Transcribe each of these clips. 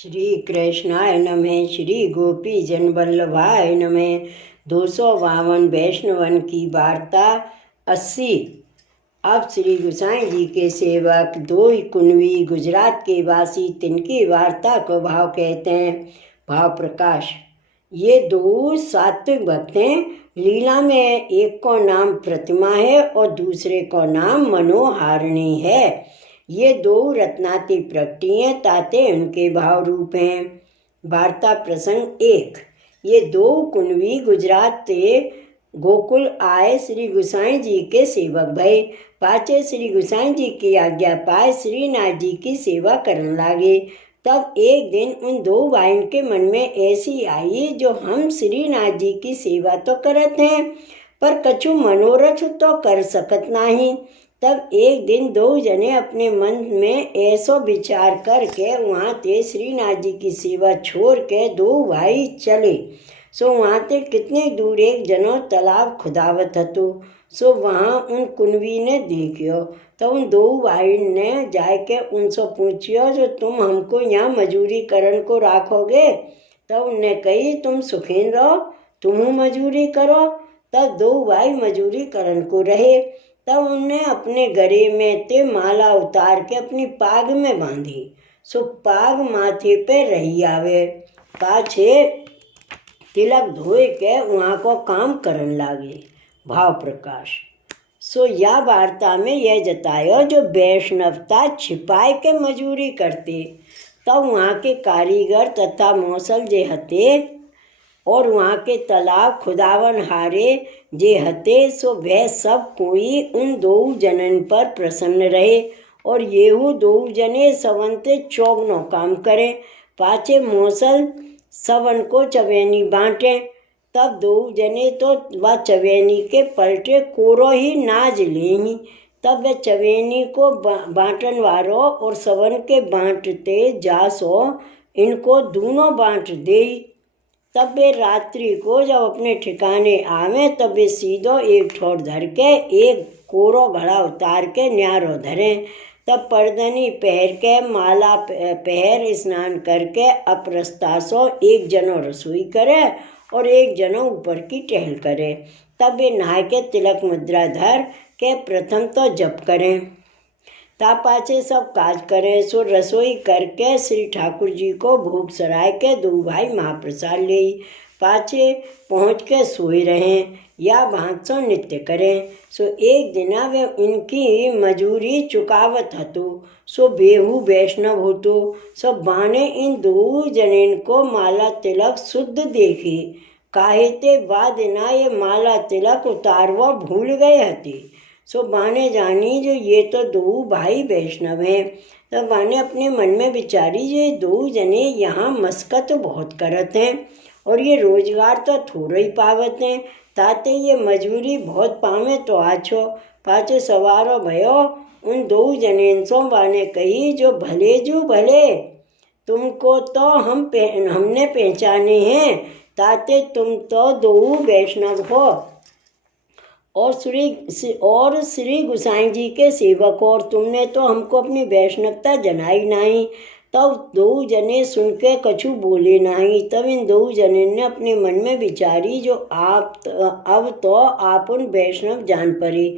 श्री कृष्णाय नमः। श्री गोपी जन वल्लभाय नमः। 252 वैष्णवन की वार्ता 80। अब श्री गोसाई जी के सेवक दो कुनवी गुजरात के वासी तिनकी वार्ता को भाव कहते हैं। भाव प्रकाश। ये दो सात्विक भक्त हैं। लीला में एक को नाम प्रतिमा है और दूसरे को नाम मनोहारिणी है। ये दो रत्नाती प्रकटी हैं, ताते उनके भाव रूप हैं। वार्ता प्रसंग 1। ये दो कुनवी गुजरात से गोकुल आए श्री गोसाई जी के सेवक भय। पाचे श्री गोसाई जी की आज्ञा पाए श्रीनाथ जी की सेवा करने लागे। तब एक दिन उन दो भाइयों के मन में ऐसी आई जो हम श्रीनाथ जी की सेवा तो करत हैं पर कछु मनोरथ तो कर सकत नहीं। तब एक दिन दो जने अपने मन में ऐसो विचार करके वहाँ ते श्रीनाथ जी की सेवा छोड़ के दो भाई चले। सो वहाँ ते कितने दूर एक जनो तालाब खुदावत हतो। सो वहाँ उन कुनवी ने देखियो तो उन दो भाई ने जाके उनसे पूछियो जो तुम हमको यहाँ मजूरी करन को राखोगे। तब उनने कही तुम सुखीन रहो, तुम मजूरी करो। तब दो भाई मजूरी करन को रहे। तब उनने अपने गले में ते माला उतार के अपनी पाग में बांधी। सो पाग माथे पे रही आवे। पाछे तिलक धोए के वहाँ को काम करन लागे। भाव प्रकाश। सो या वार्ता में यह जतायो जो वैष्णवता छिपाए के मजूरी करते। तब वहाँ के कारीगर तथा मौसल जे हते और वहाँ के तालाब खुदावन हारे जे हते, सो वह सब कोई उन दो जनन पर प्रसन्न रहे और येहू दो जने सवंते चौगनो काम करे। पाचे मौसल सवन को चवेनी बांटे। तब दो जने तो वह चवेनी के पलटे कोरो ही नाज लेही। तब वह चवेनी को बांटन वारो और सवन के बांटते जासो इनको दोनों बांट दे। तब वे रात्रि को जब अपने ठिकाने आवे तब वे सीधो एक ठोर धर के एक कोरो घड़ा उतार के न्यारो धरें। तब परदनी पहर के माला पहर स्नान करके अपरस्तासो एक जनो रसोई करे और एक जनो ऊपर की टहल करे। तब वे नहा के तिलक मुद्रा धर के प्रथम तो जप करें, पाछे सब काज करे। सो रसोई करके श्री ठाकुर जी को भोग सराय के दो भाई महाप्रसाद ले पाछे पहुँच के सोए रहें या भांसो नित्य करें। सो एक दिना वे इनकी मजूरी चुकावत हतो। सो बेहू वैष्णव होतो। सो बाने इन दो जनेन को माला तिलक शुद्ध देखे। काहेते वादिना ये माला तिलक उतारवा भूल गए हते। सो बाने जानी जो ये तो दो भाई वैष्णव हैं। तब बाने अपने मन में विचारी जो ये दो जने यहाँ मस्कत बहुत करत हैं और ये रोजगार तो थोड़ा ही पावत हैं, ताते ये मजूरी बहुत पावे तो आछो। पाछे सवारो भयो उन दो जनेन सो बाने कही जो भले तुमको तो हमने पहचाने हैं, ताते तुम तो दो वैष्णव हो और श्री गोसाई जी के सेवक और तुमने तो हमको अपनी वैष्णवता जनाई नहीं। तब दो जने सुन के कछु बोले नहीं। तब इन दो जने ने अपने मन में विचारी जो अब तो आप उन वैष्णव जान पड़े,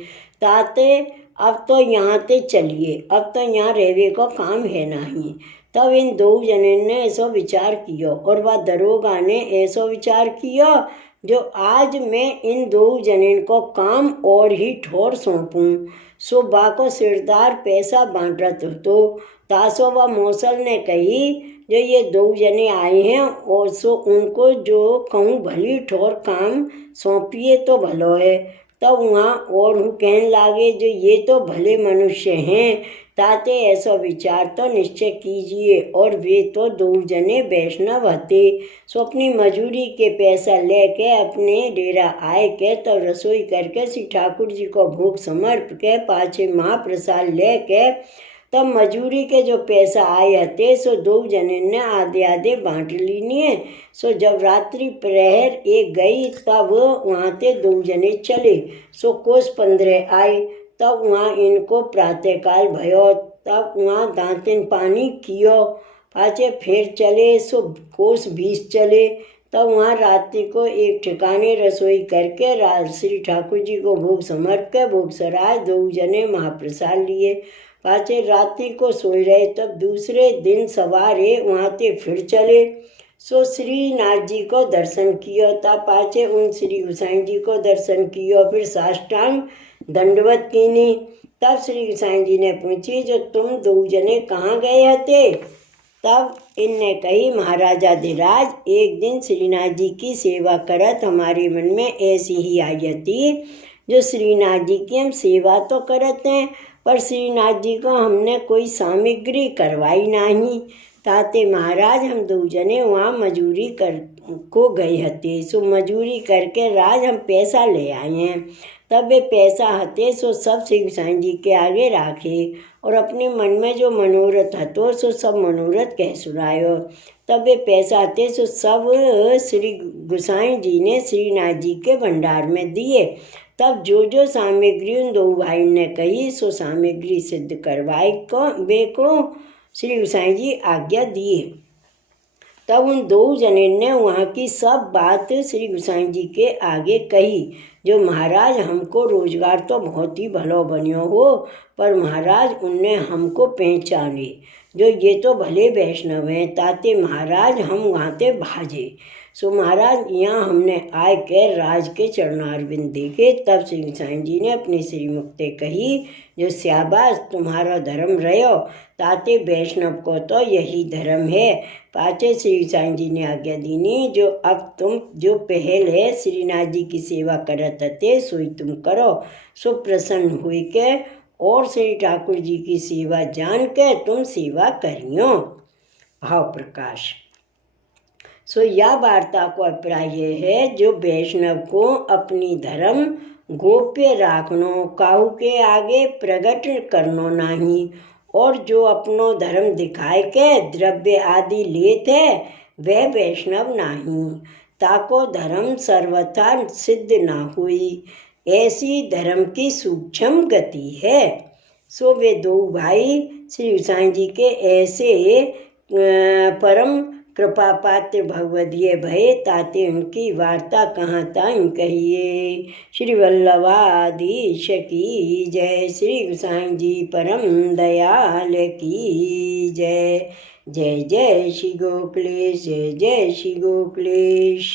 ताते अब तो यहाँ ते चलिए, अब तो यहाँ रहवे को काम है नहीं। तब इन दो जने ने ऐसा विचार किया और वह दरोगा ने ऐसा विचार किया जो आज मैं इन दो जनेन को काम और ही ठोर सौंपूं। सो बाको सिरदार पैसा बांटत तो तासो व मौसल ने कही जो ये दो जने आए हैं और सो उनको जो कहूँ भली ठोर काम सौंपिए तो भलो है। तब वहाँ और हूँ कहने लागे जो ये तो भले मनुष्य हैं, ताते ऐसा विचार तो निश्चय कीजिए। और वे तो दो जने वैष्णव हते। सो अपनी मजूरी के पैसा लेके अपने डेरा आए के तब तो रसोई करके श्री ठाकुर जी को भोग समर्प के पाछे महाप्रसाद लेके तब मजूरी के जो पैसा आए हते सो दो जने ने आधे आधे बांट लीनिए। सो जब रात्रि प्रहर एक गई तब वहाँ ते दो जने चले। सो कोस 15 आए। तब वहाँ इनको प्रातःकाल भयो। तब वहाँ दांतिन पानी कियो पाछे फिर चले सो कोस 20 चले। तब वहाँ रात्रि को एक ठिकाने रसोई करके श्री ठाकुर जी को भोग समर्प के भोग सराय 2 जने महाप्रसाद लिए। पाछे रात्रि को सोई रहे। तब दूसरे दिन सवारे वहाँ ते फिर चले सो श्रीनाथ जी को दर्शन किया। तब पाछे उन श्री गोसाई जी को दर्शन किया। फिर साष्टांग दंडवत कीनी। तब श्री गोसाई जी ने पूछी जो तुम 2 जने कहाँ गए हते। तब इनने कही महाराजा धीराज एक दिन श्रीनाथ जी की सेवा करत हमारे मन में ऐसी ही आई थी जो श्रीनाथ जी की हम सेवा तो करते हैं पर श्रीनाथ जी को हमने कोई सामग्री करवाई नहीं। ताते महाराज हम 2 जने वहाँ मजूरी कर को गए हते। सो मजूरी करके राज हम पैसा ले आए हैं। तब वे पैसा हते सो सब श्री गोसाई जी के आगे राखे और अपने मन में जो मनोरथ हतो सो सब मनोरथ कह सुनायो। तब वे पैसा हते सो सब श्री गोसाई जी ने श्रीनाथ जी के भंडार में दिए। तब जो जो सामग्री उन 2 भाई ने कही सो सामग्री सिद्ध करवाई को वे को श्री गोसाई जी आज्ञा दिए। तब उन 2 जने ने वहाँ की सब बात श्री गोसाई जी के आगे कही जो महाराज हमको रोजगार तो बहुत ही भलो बनियो हो पर महाराज उनने हमको पहचाने जो ये तो भले वैष्णव हैं। ताते महाराज हम वहाँ ते भाजे। सो महाराज यहाँ हमने आए के राज के चरणारविंद देखे। तब श्री गोसाई जी ने अपनी श्रीमुक्ते कही जो शाबाश तुम्हारा धर्म रहो। ताते वैष्णव को तो यही धर्म है। पाछे श्री गोसाई जी ने आज्ञा दीनी जो अब तुम जो पहल है श्रीनाथ जी की सेवा करत थे सोई तुम करो। सो प्रसन्न हुई के और श्री ठाकुर जी की सेवा जान के तुम सेवा करियो। भाव प्रकाश। सो यह वार्ता को अभिप्राय ये है जो वैष्णव को अपनी धर्म गोप्य राखनो काहू के आगे प्रकट करनो नहीं और जो अपनो धर्म दिखाए के द्रव्य आदि लेते वह वैष्णव नहीं। ताको धर्म सर्वथा सिद्ध ना हुई ऐसी धर्म की सूक्ष्म गति है। सो वे 2 भाई श्री गोसाई जी के ऐसे परम कृपा पात्र भगवदीय भय ताते उनकी वार्ता कहाँ ताई कहिए। श्री वल्लभाधीश की जय। श्री गोसाई जी परम दयाल की जय। जय जय श्री गोकुलेश। जय जय श्री गोकुलेश।